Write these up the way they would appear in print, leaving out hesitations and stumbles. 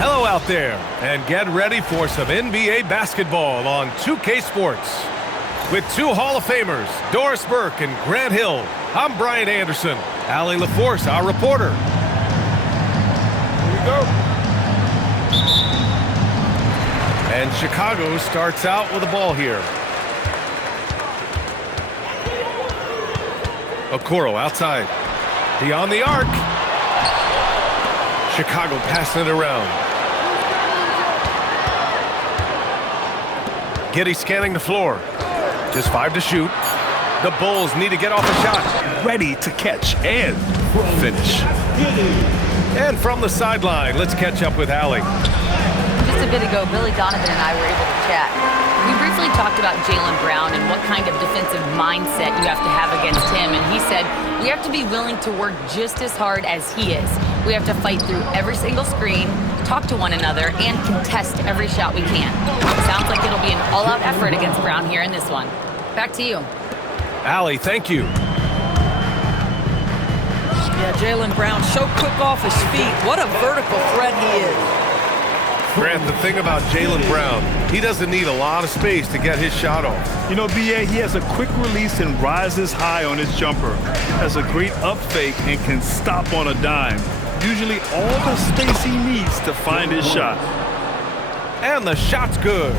Hello out there, and get ready for some NBA basketball on 2K Sports. With two Hall of Famers, Doris Burke and Grant Hill, I'm Brian Anderson. Allie LaForce, our reporter. Here we go. And Chicago starts out with the ball here. Okoro outside. Beyond the arc. Chicago passing it around. Giddey scanning the floor. Just 5 to shoot. The Bulls need to get off a shot. Ready to catch and finish. And from the sideline, let's catch up with Allie. Just a bit ago, Billy Donovan and I were able to chat. We briefly talked about Jaylen Brown and what kind of defensive mindset you have to have against him. And he said, we have to be willing to work just as hard as he is. We have to fight through every single screen, talk to one another, and contest every shot we can. Sounds like it'll be an all-out effort against Brown here in this one. Back to you. Allie, thank you. Yeah, Jaylen Brown so quick off his feet. What a vertical threat he is. Grant, the thing about Jaylen Brown, he doesn't need a lot of space to get his shot off. You know, B.A., he has a quick release and rises high on his jumper. Has a great up fake and can stop on a dime. Usually all the space he needs to find his shot. And the shot's good.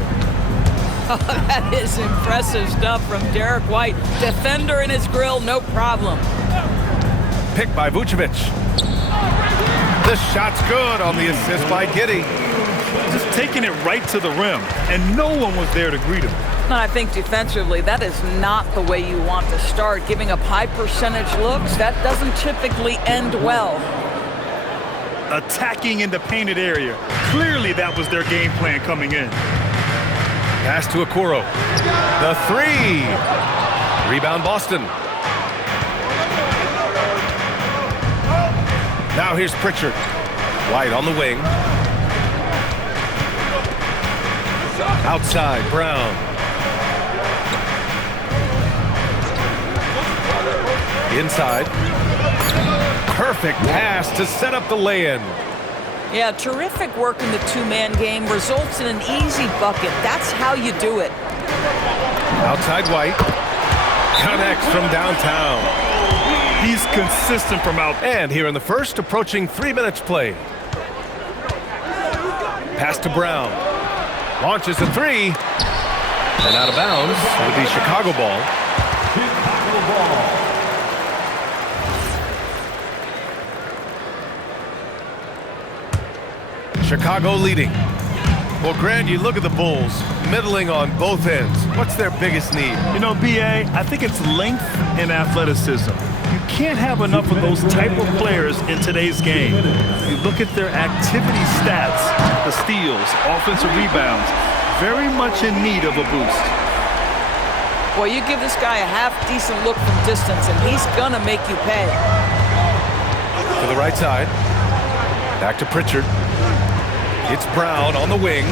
That is impressive stuff from Derek White. Defender in his grill, no problem. Picked by Vucevic. The shot's good on the assist by Giddey. Just taking it right to the rim, and no one was there to greet him. And I think defensively, that is not the way you want to start. Giving up high percentage looks, that doesn't typically end well. Attacking in the painted area. Clearly that was their game plan coming in. Pass to Okoro. The three. Rebound Boston. Now here's Pritchard. White on the wing. Outside, Brown. Inside. Perfect pass to set up the lay-in. Yeah, terrific work in the two-man game. Results in an easy bucket. That's how you do it. Outside White. Connects from downtown. He's consistent from out. And here in the first, approaching 3 minutes play. Pass to Brown. Launches a three. And out of bounds with the Chicago ball. Chicago leading. Well, Grant, you look at the Bulls, middling on both ends. What's their biggest need? You know, B.A., I think it's length and athleticism. You can't have enough of those type of players in today's game. You look at their activity stats, the steals, offensive rebounds, very much in need of a boost. Boy, you give this guy a half-decent look from distance, and he's gonna make you pay. To the right side. Back to Pritchard. It's Brown on the wing.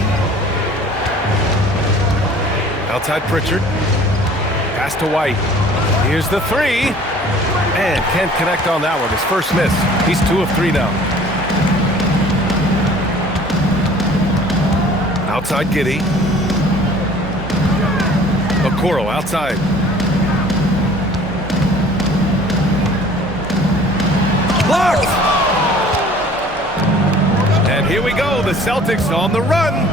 Outside Pritchard. Pass to White. Here's the three. And can't connect on that one. His first miss. He's 2 of 3 now. Outside Giddey. Okoro outside. Blocked! And here we go. The Celtics on the run.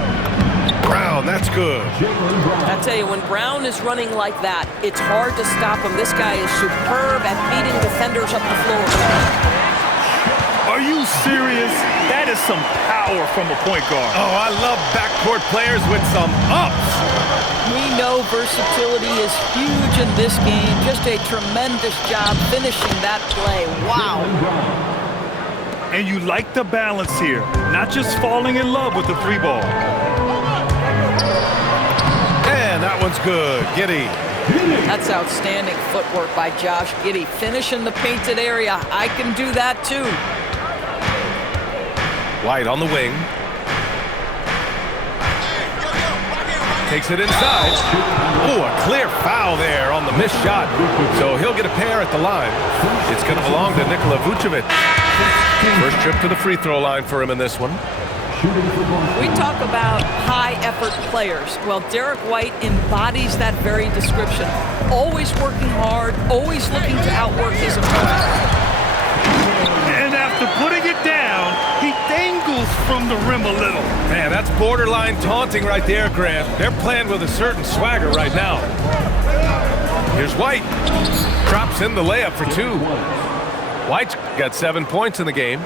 Brown, that's good. I tell you, when Brown is running like that, it's hard to stop him. This guy is superb at beating defenders up the floor. Are you serious? That is some power from a point guard. Oh, I love backcourt players with some ups. We know versatility is huge in this game. Just a tremendous job finishing that play. Wow. And you like the balance here, not just falling in love with the three ball. And that one's good. Giddey. That's outstanding footwork by Josh Giddey. Finish in the painted area. I can do that too. White on the wing. Takes it inside. Oh, a clear foul there on the missed shot. So he'll get a pair at the line. It's going to belong to Nikola Vucevic. First trip to the free throw line for him in this one. We talk about high-effort players. Well, Derek White embodies that very description. Always working hard, always looking to outwork his opponent. And after putting it down, he dangles from the rim a little. Man, that's borderline taunting right there, Grant. They're playing with a certain swagger right now. Here's White. Drops in the layup for 2. White's got 7 points in the game.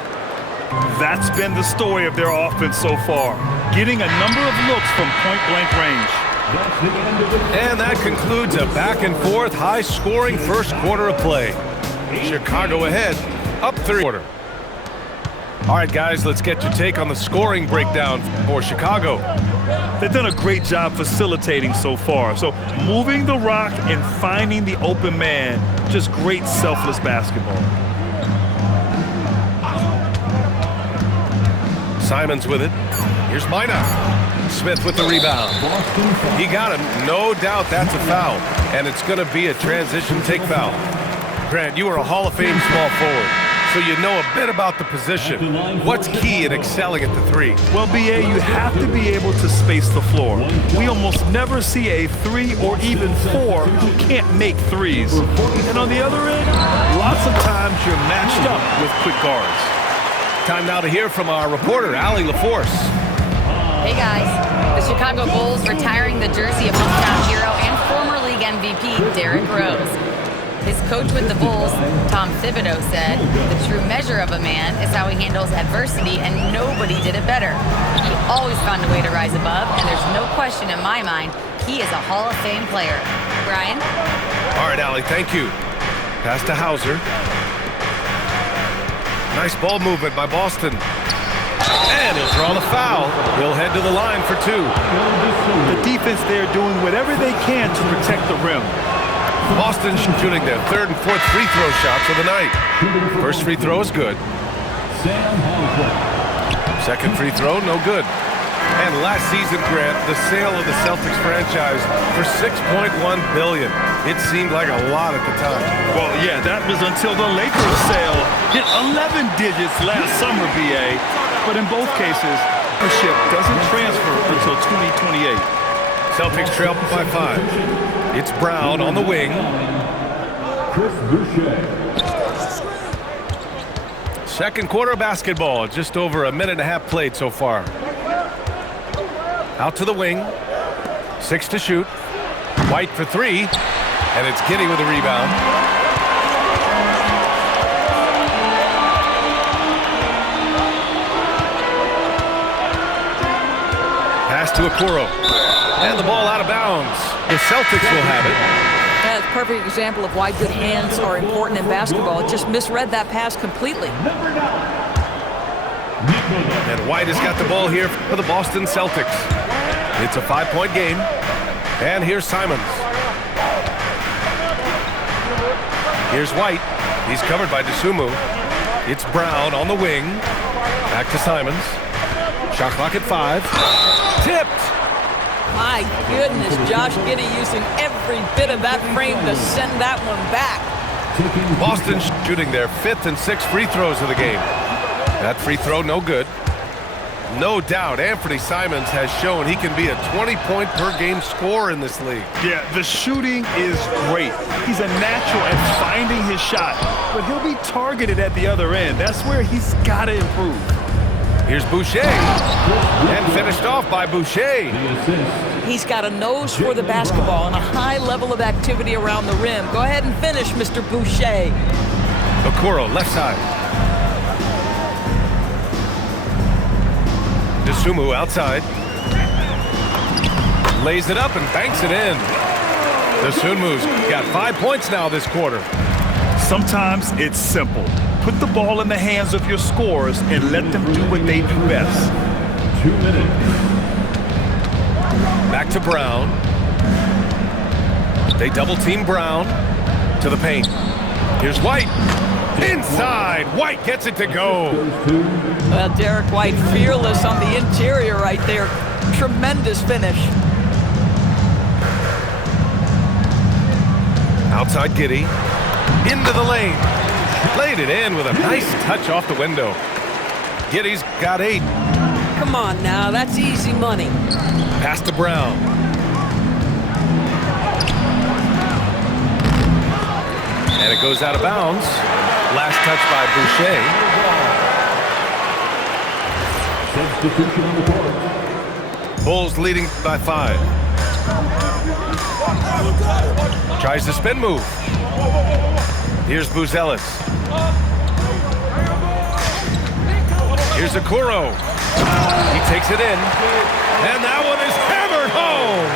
That's been the story of their offense so far, getting a number of looks from point-blank range. And that concludes a back-and-forth, high-scoring first quarter of play. Chicago ahead, up 3 quarter. All right, guys, let's get your take on the scoring breakdown for Chicago. They've done a great job facilitating so far. So moving the rock and finding the open man, just great selfless basketball. Simons with it. Here's Minot. Smith with the rebound. He got him. No doubt that's a foul. And it's going to be a transition take foul. Grant, you are a Hall of Fame small forward, so you know a bit about the position. What's key in excelling at the 3? Well, B.A., you have to be able to space the floor. We almost never see a 3 or even 4 who can't make 3s. And on the other end, lots of times you're matched up with quick guards. Time now to hear from our reporter, Allie LaForce. Hey guys, the Chicago Bulls retiring the jersey of hometown hero and former league MVP Derrick Rose. His coach with the Bulls, Tom Thibodeau, said, "The true measure of a man is how he handles adversity, and nobody did it better. He always found a way to rise above, and there's no question in my mind he is a Hall of Fame player." Brian? All right, Allie, thank you. Pass to Hauser. Nice ball movement by Boston. And he'll draw the foul. He'll head to the line for 2. The defense there doing whatever they can to protect the rim. Boston shooting their 3rd and 4th free throw shots of the night. First free throw is good. Second free throw, no good. And last season, Grant, the sale of the Celtics franchise for $6.1 billion. It seemed like a lot at the time. Well, yeah, that was until the Lakers sale hit 11 digits last summer, B.A. But in both cases, ownership doesn't transfer until 2028. Celtics trail by 5. It's Brown on the wing. Second quarter of basketball, just over a minute and a half played so far. Out to the wing. 6 to shoot. White for 3. And it's Giddey with a rebound. Pass to Okoro. And the ball out of bounds. The Celtics will have it. That's a perfect example of why good hands are important in basketball. Just misread that pass completely. And White has got the ball here for the Boston Celtics. It's a 5-point game. And here's Simons. Here's White. He's covered by DeSumo. It's Brown on the wing. Back to Simons. Shot clock at 5. Tipped. My goodness, Josh Giddey using every bit of that frame to send that one back. Boston shooting their 5th and 6th free throws of the game. That free throw, no good. No doubt, Anthony Simons has shown he can be a 20-point-per-game scorer in this league. Yeah, the shooting is great. He's a natural at finding his shot, but he'll be targeted at the other end. That's where he's got to improve. Here's Boucher, and finished off by Boucher. He's got a nose for the basketball and a high level of activity around the rim. Go ahead and finish, Mr. Boucher. Okoro, left side. DeSumo outside. Lays it up and banks it in. DeSumu's got 5 points now this quarter. Sometimes it's simple. Put the ball in the hands of your scorers and let them do what they do best. 2 minutes. Back to Brown. They double team Brown to the paint. Here's White. Inside. White gets it to go. Well, Derek White fearless on the interior right there. Tremendous finish. Outside Giddey. Into the lane. Laid it in with a nice touch off the window. Giddey's got 8. Come on now, that's easy money. Pass to Brown. And it goes out of bounds. Last touch by Boucher. Substitution on the court. Bulls leading by 5. Tries the spin move. Here's Buzelis. Here's Okoro. He takes it in. And that one is hammered home.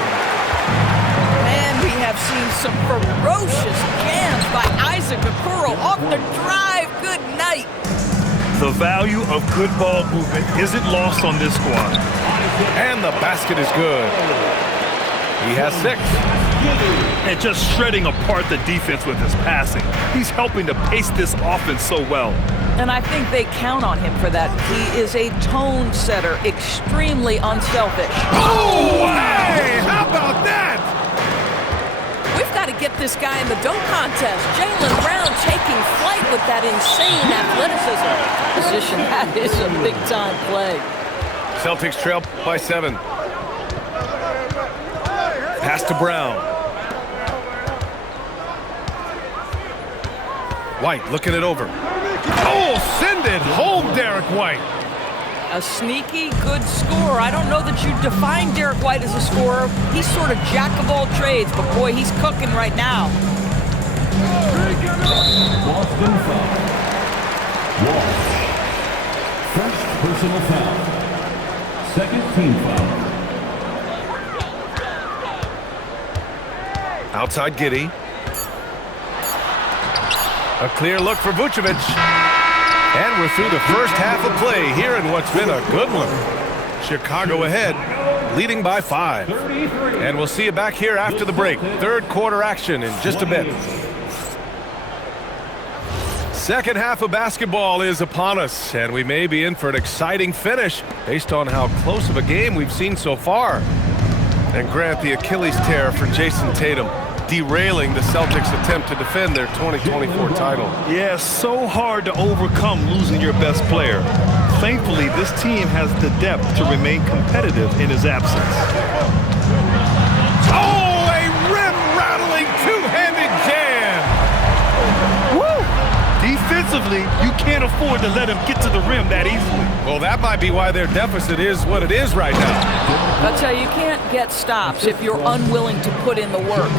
And we have seen some ferocious jams by Isaac Okoro off the drive. Good night. The value of good ball movement isn't lost on this squad. And the basket is good. He has 6. And just shredding apart the defense with his passing. He's helping to pace this offense so well. And I think they count on him for that. He is a tone setter, extremely unselfish. Oh, hey! How about that? We've got to get this guy in the dunk contest. Jaylen Brown taking flight with that insane athleticism. Position, that is a big-time play. Celtics trail by 7. Pass to Brown. White looking it over. Oh, send it home, Derek White. A sneaky, good scorer. I don't know that you define Derek White as a scorer. He's sort of jack of all trades, but boy, he's cooking right now. Boston foul. Walsh. First personal foul. Second team foul. Outside Giddey. A clear look for Vucevic. And we're through the first half of play here in what's been a good one. Chicago ahead, leading by 5. And we'll see you back here after the break. Third quarter action in just a bit. Second half of basketball is upon us, and we may be in for an exciting finish based on how close of a game we've seen so far. And Grant, the Achilles tear for Jason Tatum, derailing the Celtics' attempt to defend their 2024 title. Yeah, so hard to overcome losing your best player. Thankfully, this team has the depth to remain competitive in his absence. Oh, a rim-rattling two-handed jam! Woo! Defensively, you can't afford to let him get to the rim that easily. Well, that might be why their deficit is what it is right now. I'll tell you, you can't get stops if you're unwilling to put in the work.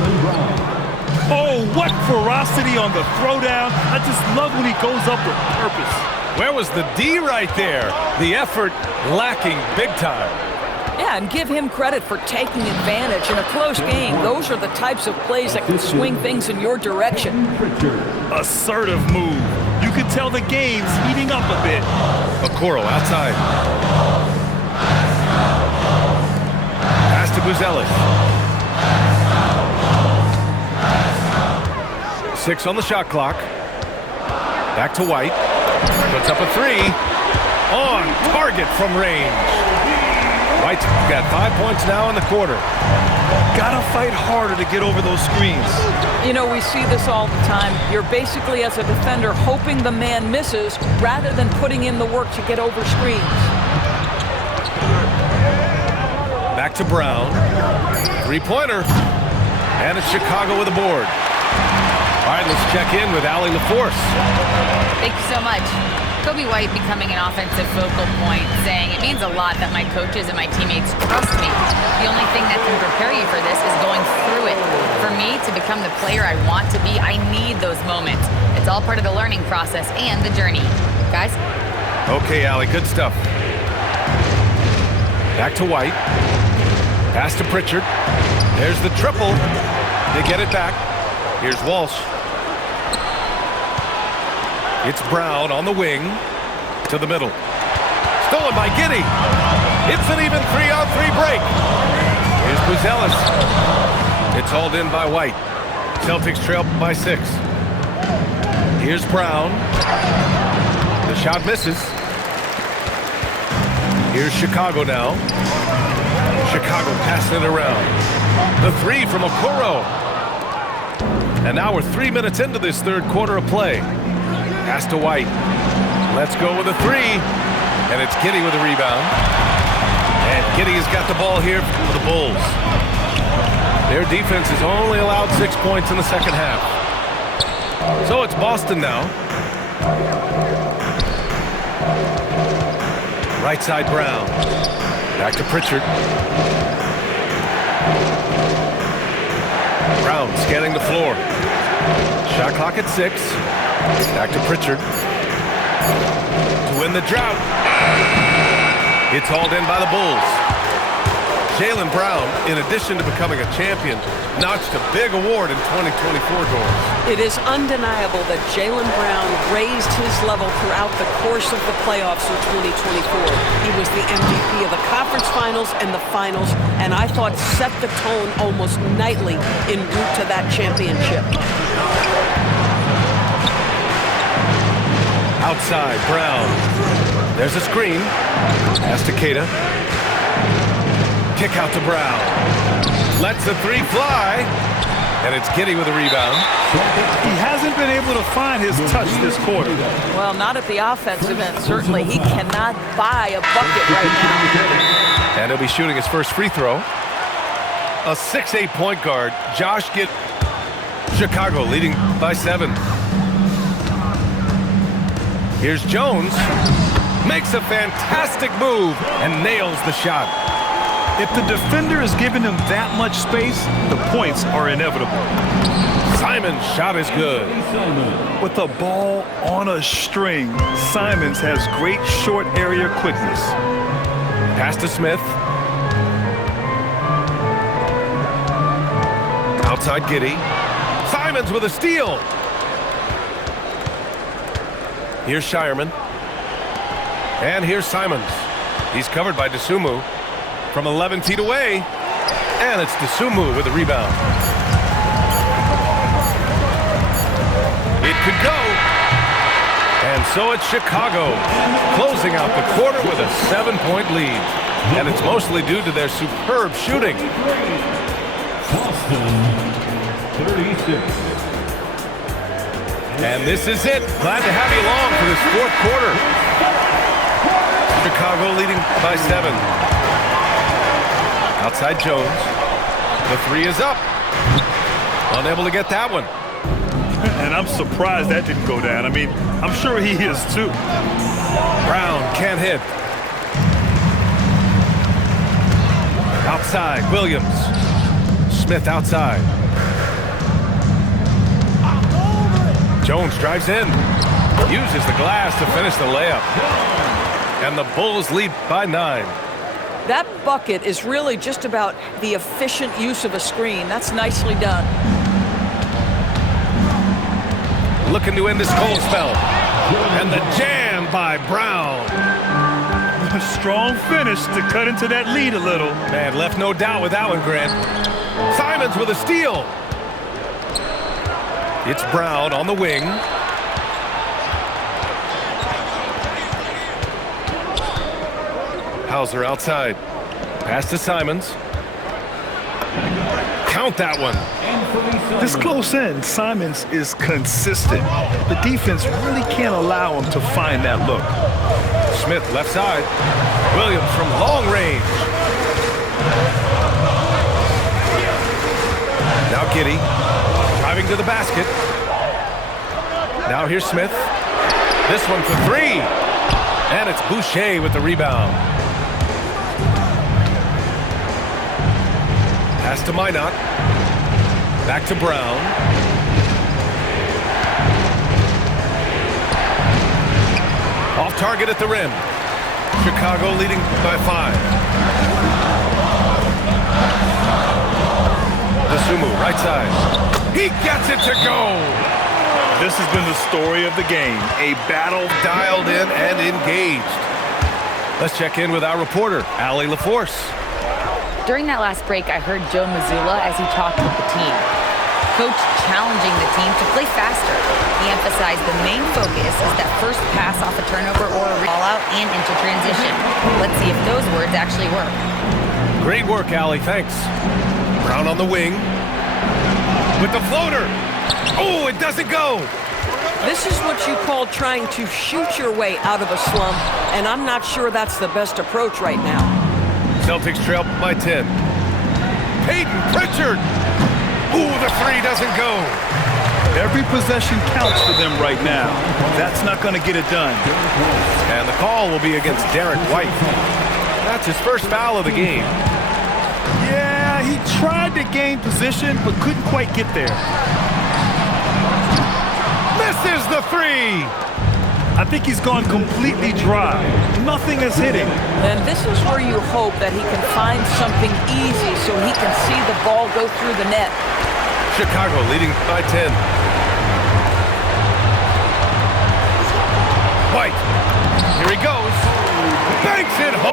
Oh, what ferocity on the throwdown. I just love when he goes up with purpose. Where was the D right there? The effort lacking big time. Yeah, and give him credit for taking advantage in a close game. Those are the types of plays that can swing things in your direction. Assertive move. You can tell the game's heating up a bit. Okoro outside. Pass to Buzelis. 6 on the shot clock. Back to White. Puts up a 3. On target from range. White's got 5 points now in the quarter. Gotta fight harder to get over those screens. You know, we see this all the time. You're basically, as a defender, hoping the man misses rather than putting in the work to get over screens. Back to Brown. 3-pointer. And it's Chicago with a board. All right, let's check in with Allie LaForce. Thank you so much. Coby White becoming an offensive focal point, saying it means a lot that my coaches and my teammates trust me. The only thing that can prepare you for this is going through it. For me to become the player I want to be, I need those moments. It's all part of the learning process and the journey. Guys? Okay, Allie, good stuff. Back to White. Pass to Pritchard. There's the triple. They get it back. Here's Walsh. It's Brown on the wing to the middle. Stolen by Giddey. It's an even 3-on-3 break. Here's Buzelis. It's hauled in by White. Celtics trail by 6. Here's Brown. The shot misses. Here's Chicago now. Chicago passing it around. The 3 from Okoro. And now we're 3 minutes into this third quarter of play. Pass to White. Let's go with a 3. And it's Giddey with a rebound. Giddey has got the ball here for the Bulls. Their defense has only allowed 6 points in the second half. So it's Boston now. Right side Brown. Back to Pritchard. Brown scanning the floor. Shot clock at 6. Back to Pritchard. To win the drought. It's hauled in by the Bulls. Jaylen Brown, in addition to becoming a champion, notched a big award in 2024 doors. It is undeniable that Jaylen Brown raised his level throughout the course of the playoffs in 2024. He was the MVP of the conference finals and the finals, and I thought set the tone almost nightly en route to that championship. Outside, Brown. There's a screen. Pass to Queta. Kick out to Brown. Lets the three fly. And it's Giddey with a rebound. He hasn't been able to find his touch this quarter. Well, not at the offensive end, certainly. He cannot buy a bucket right now. And he'll be shooting his first free throw. A 6'8" point guard, Josh Giddey. Chicago leading by 7. Here's Jones. Makes a fantastic move and nails the shot. If the defender is giving him that much space, the points are inevitable. Simon's shot is good. With the ball on a string, Simons has great short area quickness. Pass to Smith. Outside Giddey. Simons with a steal. Here's Shireman. And here's Simons. He's covered by Dosunmu from 11 feet away. And it's Dosunmu with a rebound. It could go. And so it's Chicago closing out the quarter with a 7-point lead. And it's mostly due to their superb shooting. Boston, 36. And this is it. Glad to have you along for this fourth quarter. Chicago leading by 7. Outside Jones. The three is up. Unable to get that one. And I'm surprised that didn't go down. I mean, I'm sure he is too. Brown can't hit. Outside, Williams. Smith outside. Jones drives in. Uses the glass to finish the layup. And the Bulls lead by 9. That bucket is really just about the efficient use of a screen. That's nicely done. Looking to end this cold spell. And the jam by Brown. A strong finish to cut into that lead a little. Man, left no doubt with that one, Grant. Simons with a steal. It's Brown on the wing. Hauser outside. Pass to Simons. Count that one. This close in, Simons is consistent. The defense really can't allow him to find that look. Smith left side. Williams from long range. Now Giddey driving to the basket. Now here's Smith. This one for 3. And it's Boucher with the rebound. Pass to Minot. Back to Brown. Off target at the rim. Chicago leading by 5. Dosunmu, right side. He gets it to go. This has been the story of the game. A battle Dialed in and engaged. Let's check in with our reporter, Allie LaForce. During that last break, I heard Joe Mazzulla as he talked with the team. Coach challenging the team to play faster. He emphasized the main focus is that first pass off a turnover or a ball out and into transition. Let's see if those words actually work. Great work, Allie. Thanks. Brown on the wing. With the floater. Oh, it doesn't go. This is what you call trying to shoot your way out of a slump, and I'm not sure that's the best approach right now. Celtics trail by 10. Peyton Pritchard. Ooh, the three doesn't go. Every possession counts for them right now. That's not going to get it done. And the call will be against Derek White. That's his first foul of the game. Yeah, he tried to gain position, but couldn't quite get there. Misses the three. I think he's gone completely dry. Nothing is hitting. And this is where you hope that he can find something easy so he can see the ball go through the net. Chicago leading by 10. White. Here he goes. Banks it home.